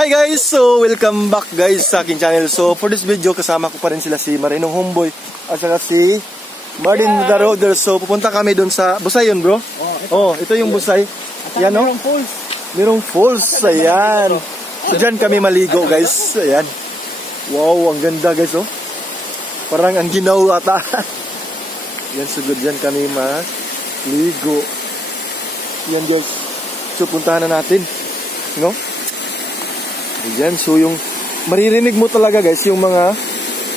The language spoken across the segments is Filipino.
Hi guys! So, welcome back guys sa aking channel. So, for this video, kasama ko pa rin sila si Marinong Homeboy at saka si Martin the Roader. So, pupunta kami dun sa Busay yun, bro? Ito yung Busay. Yan, no? Merong falls. Ayan. So, dyan kami maligo, guys. Ayan. Wow, ang ganda, guys, oh. Parang ang ginaw ata. Yan, sugod dyan kami maligo. Yan, guys. So, puntahan na natin. No? Ayan, so yung maririnig mo talaga guys, yung mga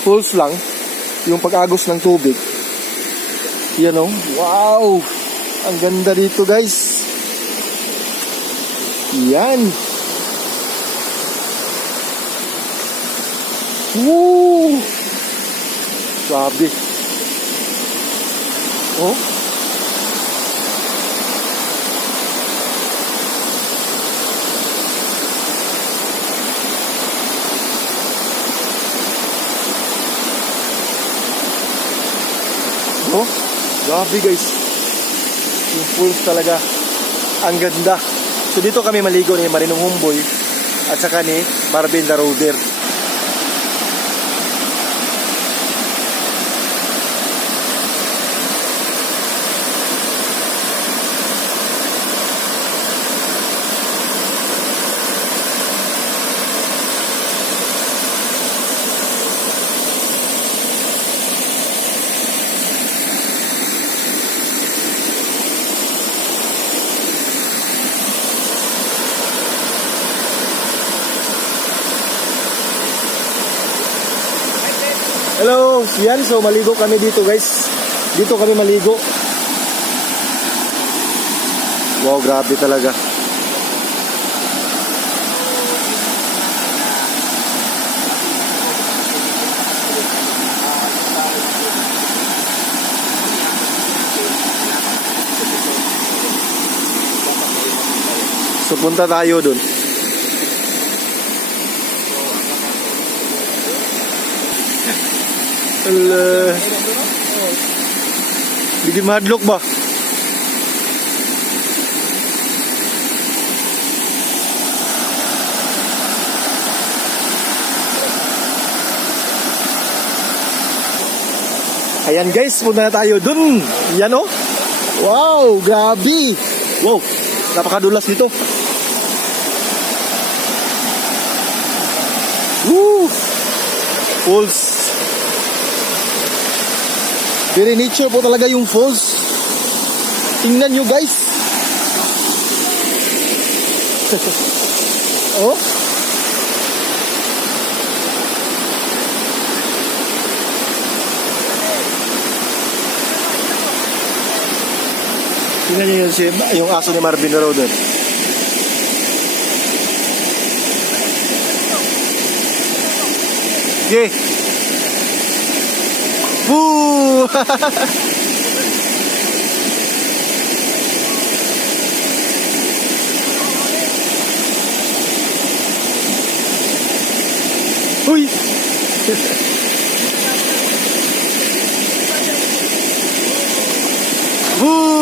falls lang, yung pag-agos ng tubig. Yan o, wow! Ang ganda dito guys. Yan. Woo! Sabi. Oh? Oh, grabe guys. Yung falls talaga. Ang ganda. So dito kami maligo ni Marinong Homeboy at saka ni Marvin the Roader. Hello, yan, so maligo kami dito guys. Dito kami maligo. Wow, grabe talaga. So punta tayo dun. Bigyan mahadlok ba? Ayan guys, punta na tayo dun. Yan o. Wow, grabe. Wow, napakadulas dito. Woo! Falls. Very nature po talaga yung falls. Tingnan nyo guys. Oh. Tingnan nyo yung aso ni Marvin the Roader. Okay. Woo! Uy! Woo!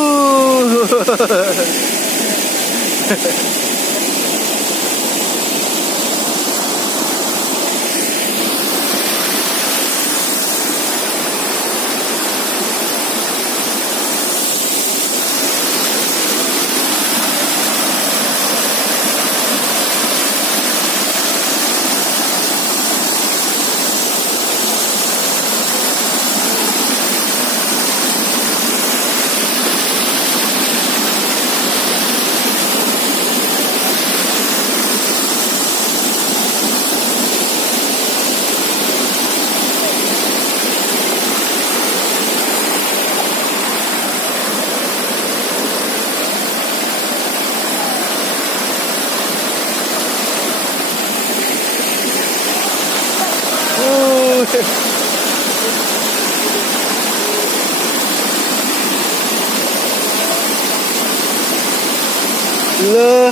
La.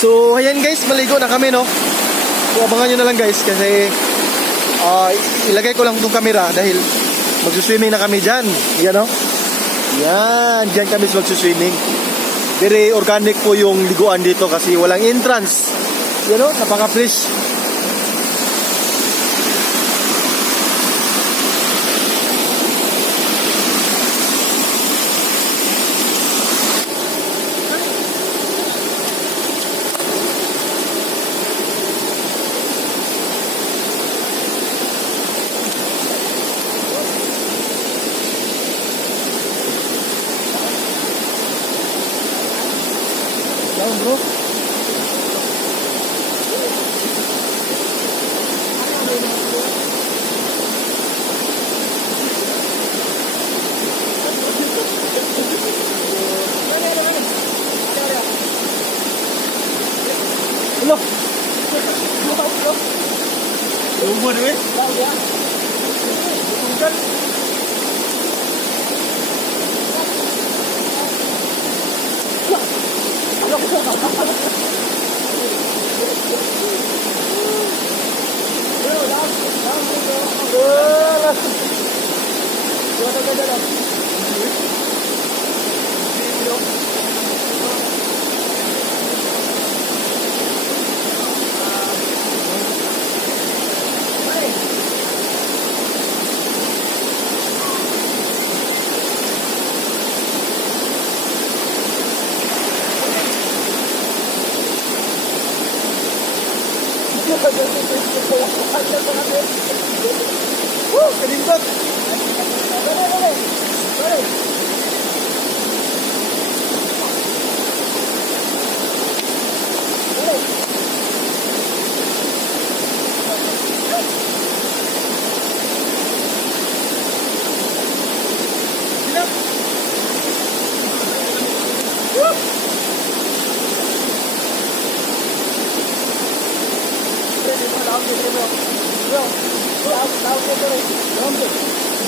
So, ayan guys, maligo na kami, no? So, abangan nyo na lang guys kasi ilagay ko lang itong camera dahil magsuswimming na kami dyan. Yan, no? Yan, dyan kami magsuswimming. Very organic po yung liguan dito kasi walang entrance. Yan, no? Napaka-fresh. Down, bro. Hello. Umur ni. Bukan. Kalimbot.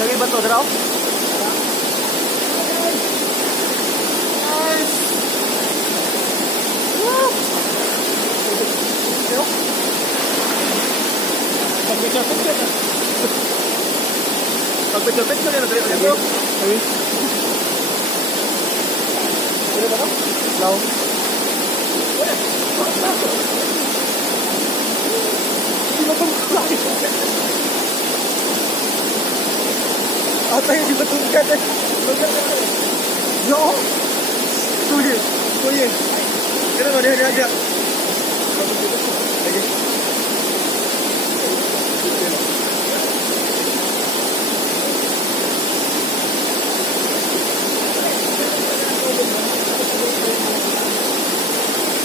Lagi ba ito, Draw? Pagpicture-picture yan, Draw. Pwede ba ito? Draw. Hindi ba itong laki? Atay, di ba itong gata? No! Tuloy. Kaya mo, diya. Lagi.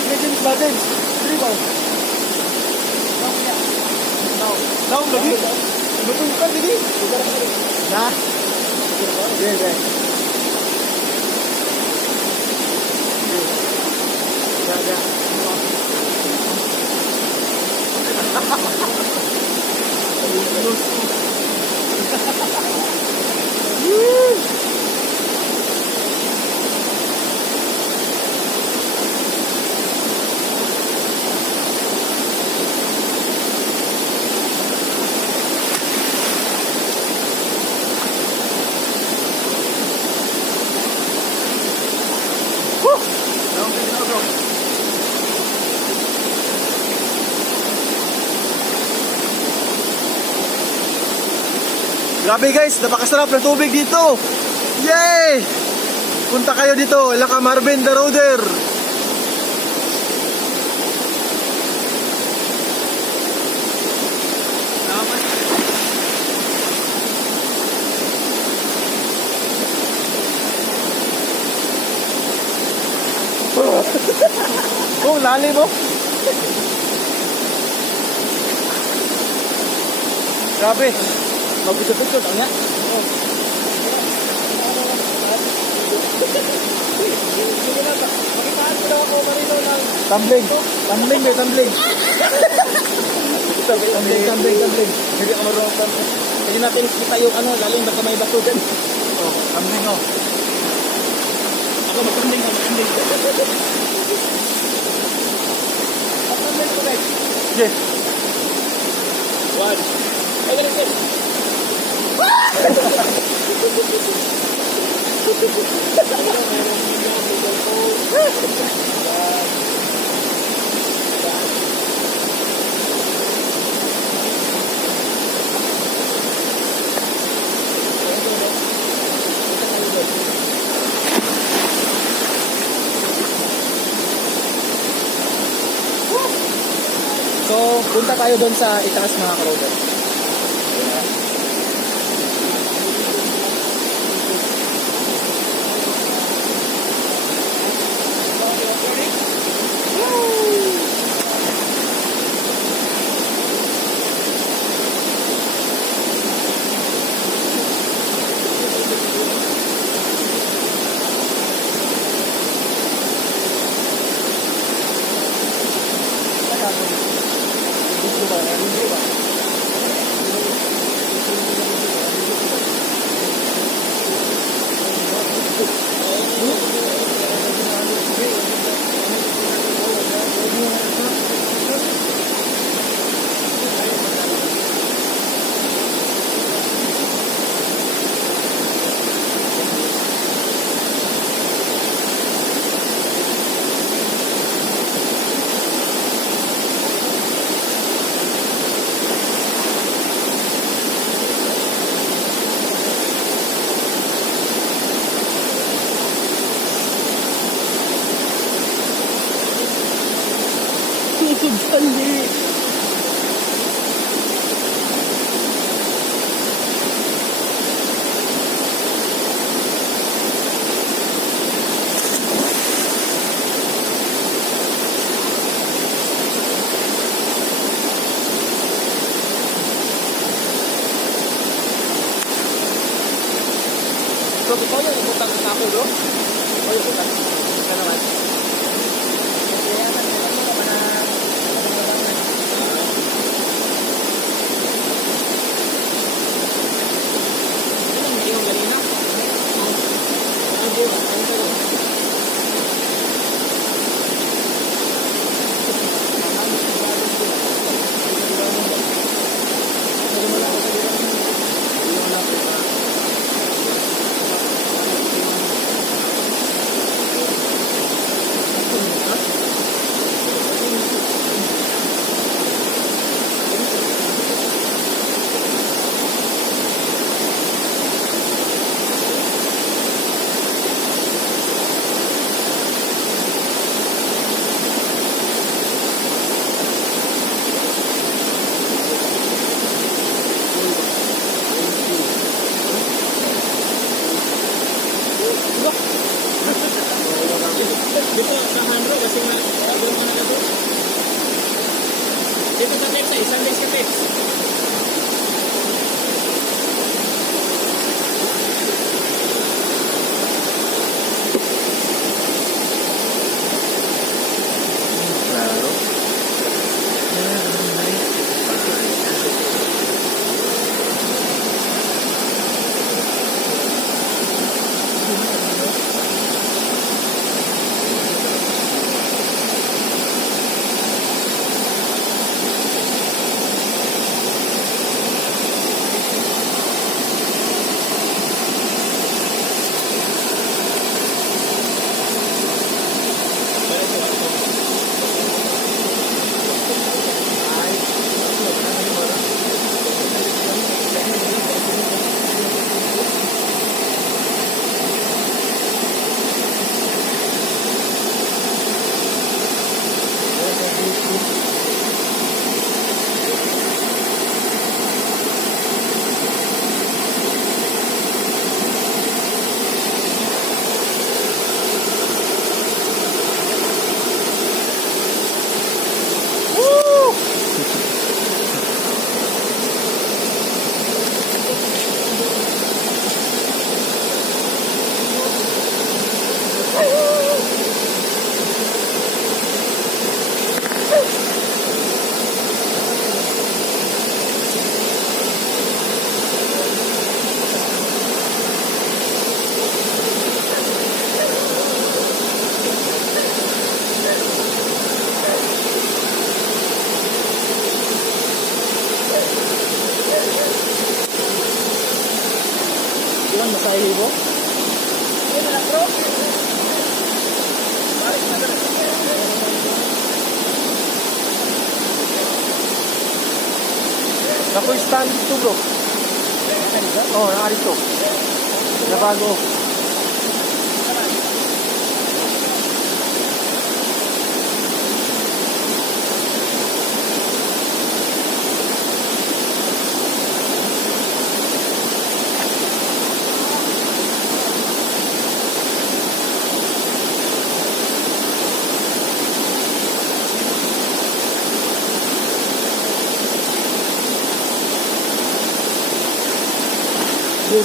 Legends Buttons. Sini ba? Daun lagi? Betul kan ini? Nah. Ya. Ya. Grabe guys, napakasarap ng tubig dito. Yay! Punta kayo dito, Ilaka Marvin the Roader. Oh, lalim mo. Grabe. Magpicture-picture tau niya. Sige na ba? Makitaan ko daw ako marino ng Tumbling. Tumbling, may tumbling. tumbling. Hindi ako marunong tumbling. Hindi natin kita yung ano, lalo yung baka may bato dyan. Oh, tumbling oh. Ako mag-tumbling. Tumbling ko guys. Yes. One. Ay, ganun. So, punta tayo doon sa itaas mga karoder. So, ikaw yung ibutang sa ako, bro? O yung ibutang? Ika naman. Yung galina? Hindi ba? Dito sa Manro kasi bago mo na ito. Dito sa Texas, Sunday sa Texas. Claro. hibo. Ako yung stand dito bro. Oo, nakarito. Nabago. Yun.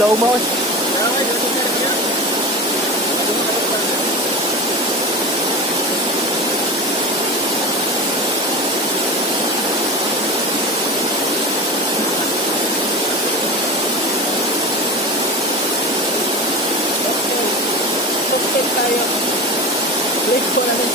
Law mo. Okay tayo. Break po namin.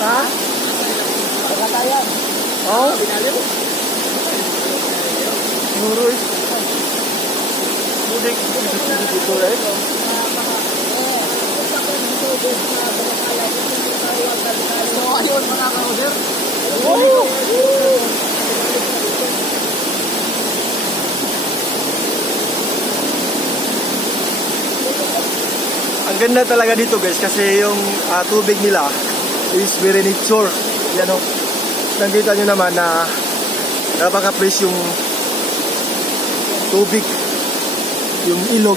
Ha? Pagkatayan. Oo. Binaliw. Siguro eh. Mudik. Dito eh. So, ayun mga ka-order. Ang ganda talaga dito guys kasi yung tubig nila is very nature. Yan o. Nakita nyo naman na napaka-fresh yung tubig. Yung ilog.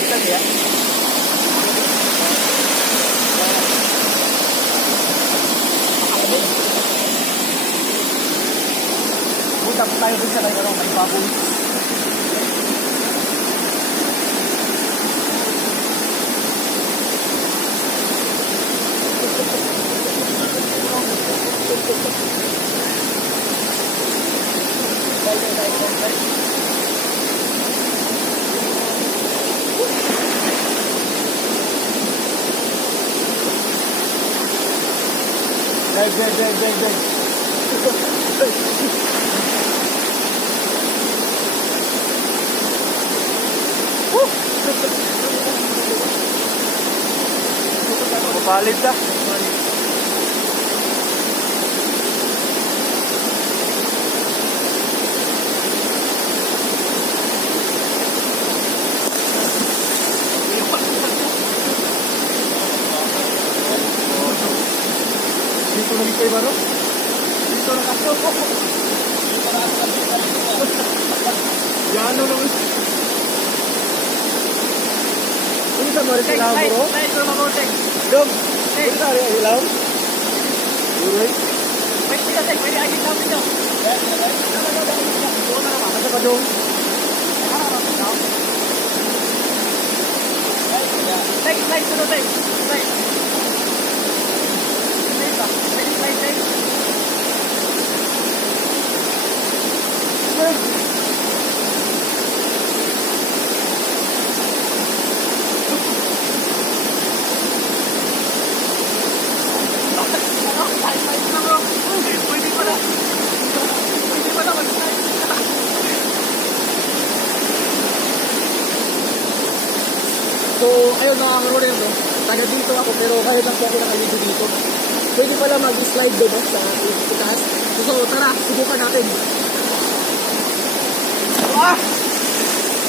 Kita niya. Punta po tayo dun sa kayo may baboy. Mapalit na. Dito na kayo baro? Dito na kaso. Yan naman. Ini sa mga rin bro? Dom, ini sa rin ilaw? Duroy? Asa pa dong? So, ayun mga ka-order, no? Taga dito ako pero kahit lang po ako nakaligo dito. Pwede pala mag-slide doon sa itaas. So, tara, subukan natin. Ah!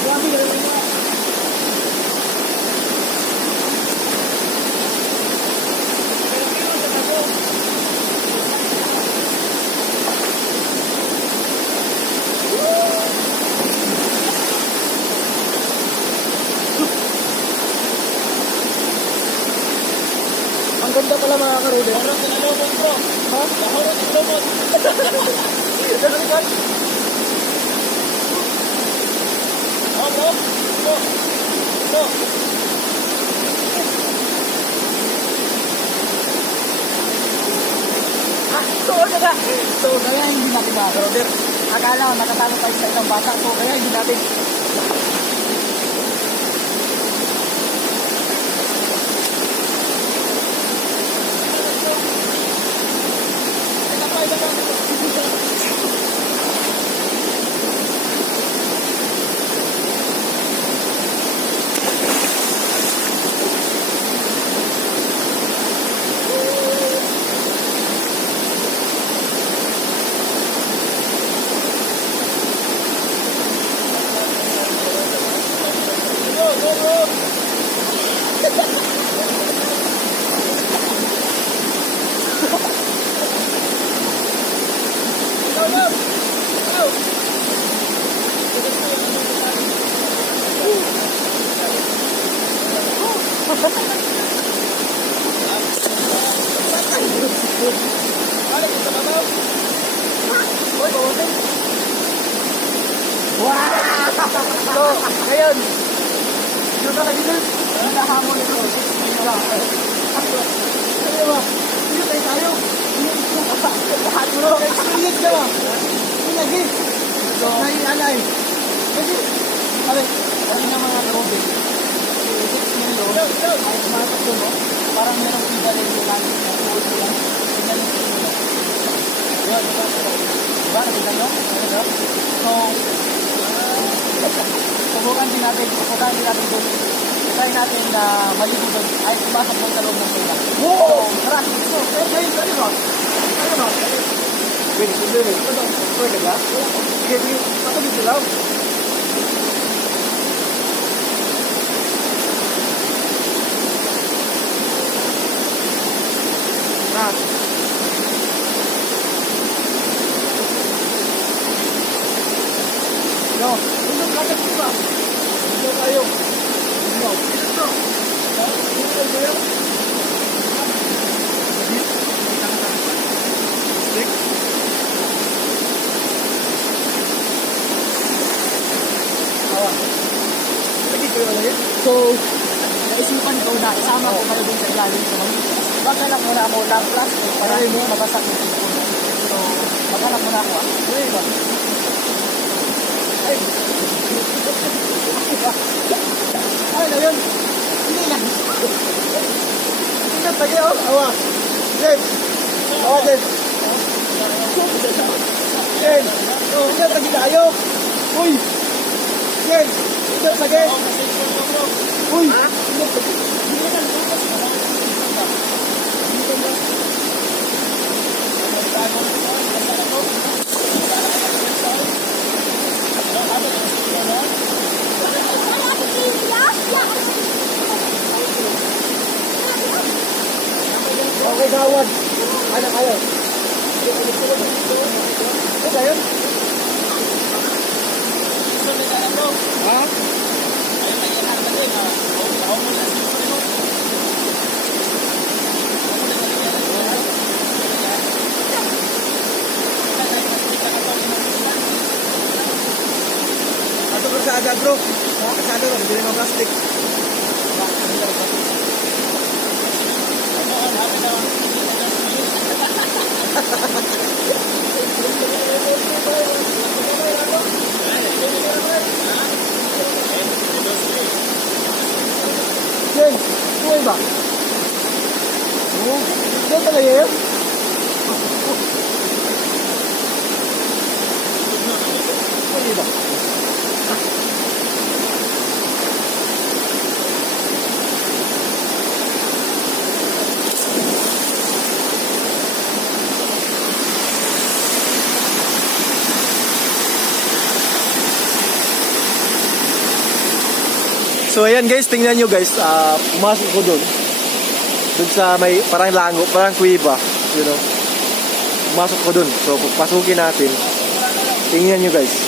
Grabe, ano na. Ang ganda pala mga karode. Lahorot na lomot bro. Ha? Lahorot na lomot. Ganun ka? Oh bro. Bro. Bro. So ano ka? So kaya hindi natin mga karode. Akala ko nakatalo tayo sa isang bata. So kaya hindi natin. Wow! So, ngayon, dito ka dito, nahamon ito. Ano ba? Dito tayo. Lahat mo lang. Experience ka ba? Lagi. So, naialay. Kasi, ano nga mga karobin? I-fix nyo yun. Ay, sumatak yun, no? Parang merong iba rin yung langit na tuwag ko lang. Tingnan yung tingnan mo. Yun, diba? Nakita nyo? So, subukan din natin doon. Try natin na maligo doon. Ay, pumasok doon sa loob ng tula. Wow! Tara! So, ngayon, ano ba? Ano ba? Wait, pwede ba? Sige, patagin sila. No, unang kagat ko ba? Dito tayo. No. Dito. Dito tayo. Stick. Awa. Lagi ko yung lagi. So, naisipan ko na isama ko kayo din sa ilalim sa mga. Maghanap muna ako ng plastic para hindi mabasa yung cellphone. So, maghanap muna ako. Ay, na yun. Hindi na. Hindi na tayo. Awa. Jen. Awa, Jen. Jen. Hindi na tayo tayo. Uy. Jen. Hindi na tayo. Uy. Okay, gawad. Anak kayo. Ano ba yun? Ha? Ato kasada bro. Kasada bro, hindi naman plastic. Jen, buhay ba? Oo. Jen talaga yun? Buhay ba? So ayan guys, tingnan nyo guys, pumasok ko doon. Doon sa may parang lango, parang kuiba, you know. Pumasok ko doon. So pasukin natin. Tingnan nyo guys.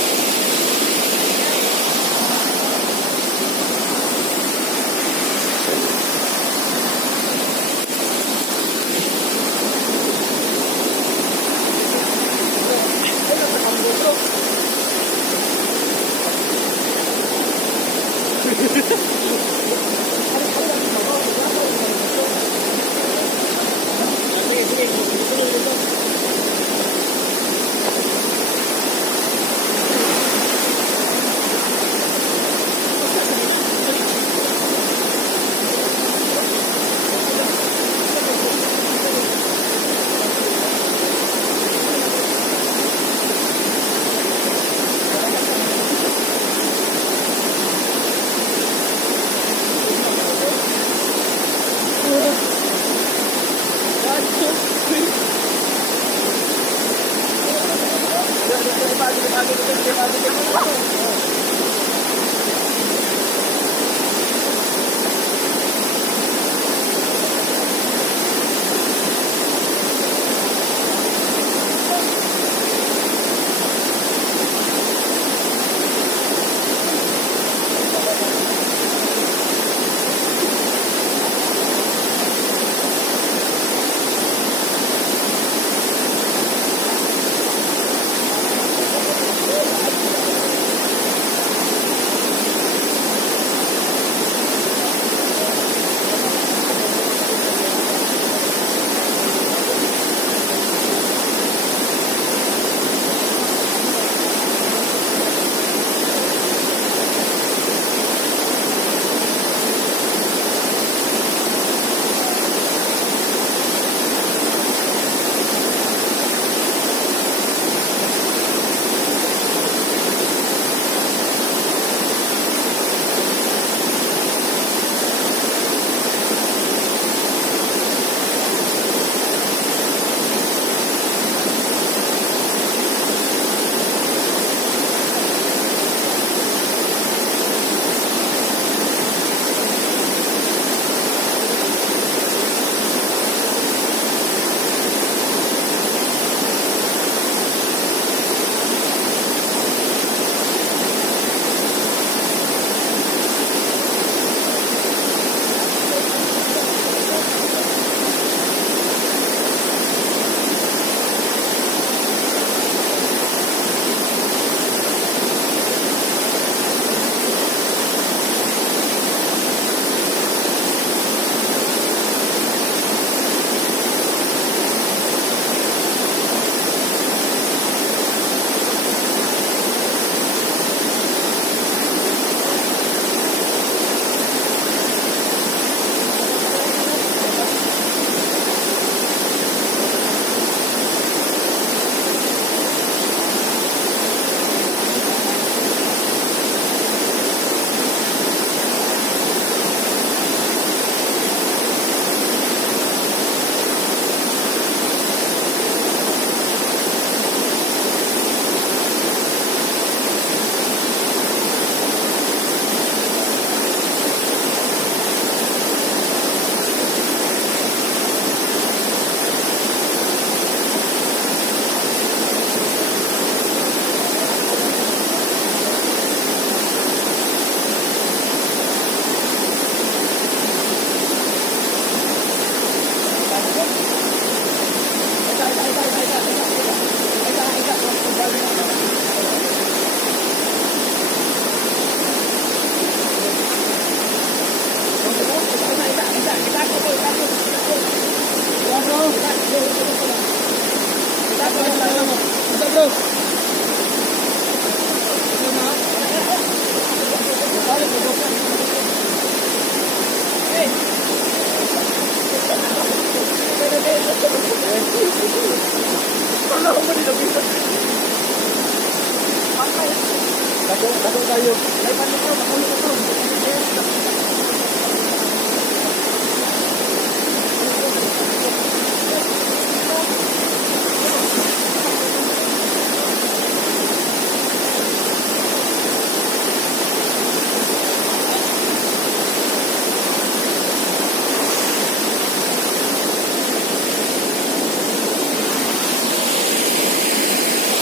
Dako kayo. Ay, paano ko?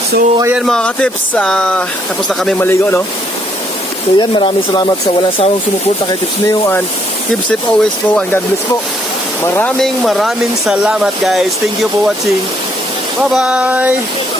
So, ayan mga katips, tapos na kami maligo, no? So, yan, maraming salamat sa walang sawang sumuporta kay Tips Neo and keep safe always po and God bless po. Maraming salamat guys. Thank you for watching. Bye-bye!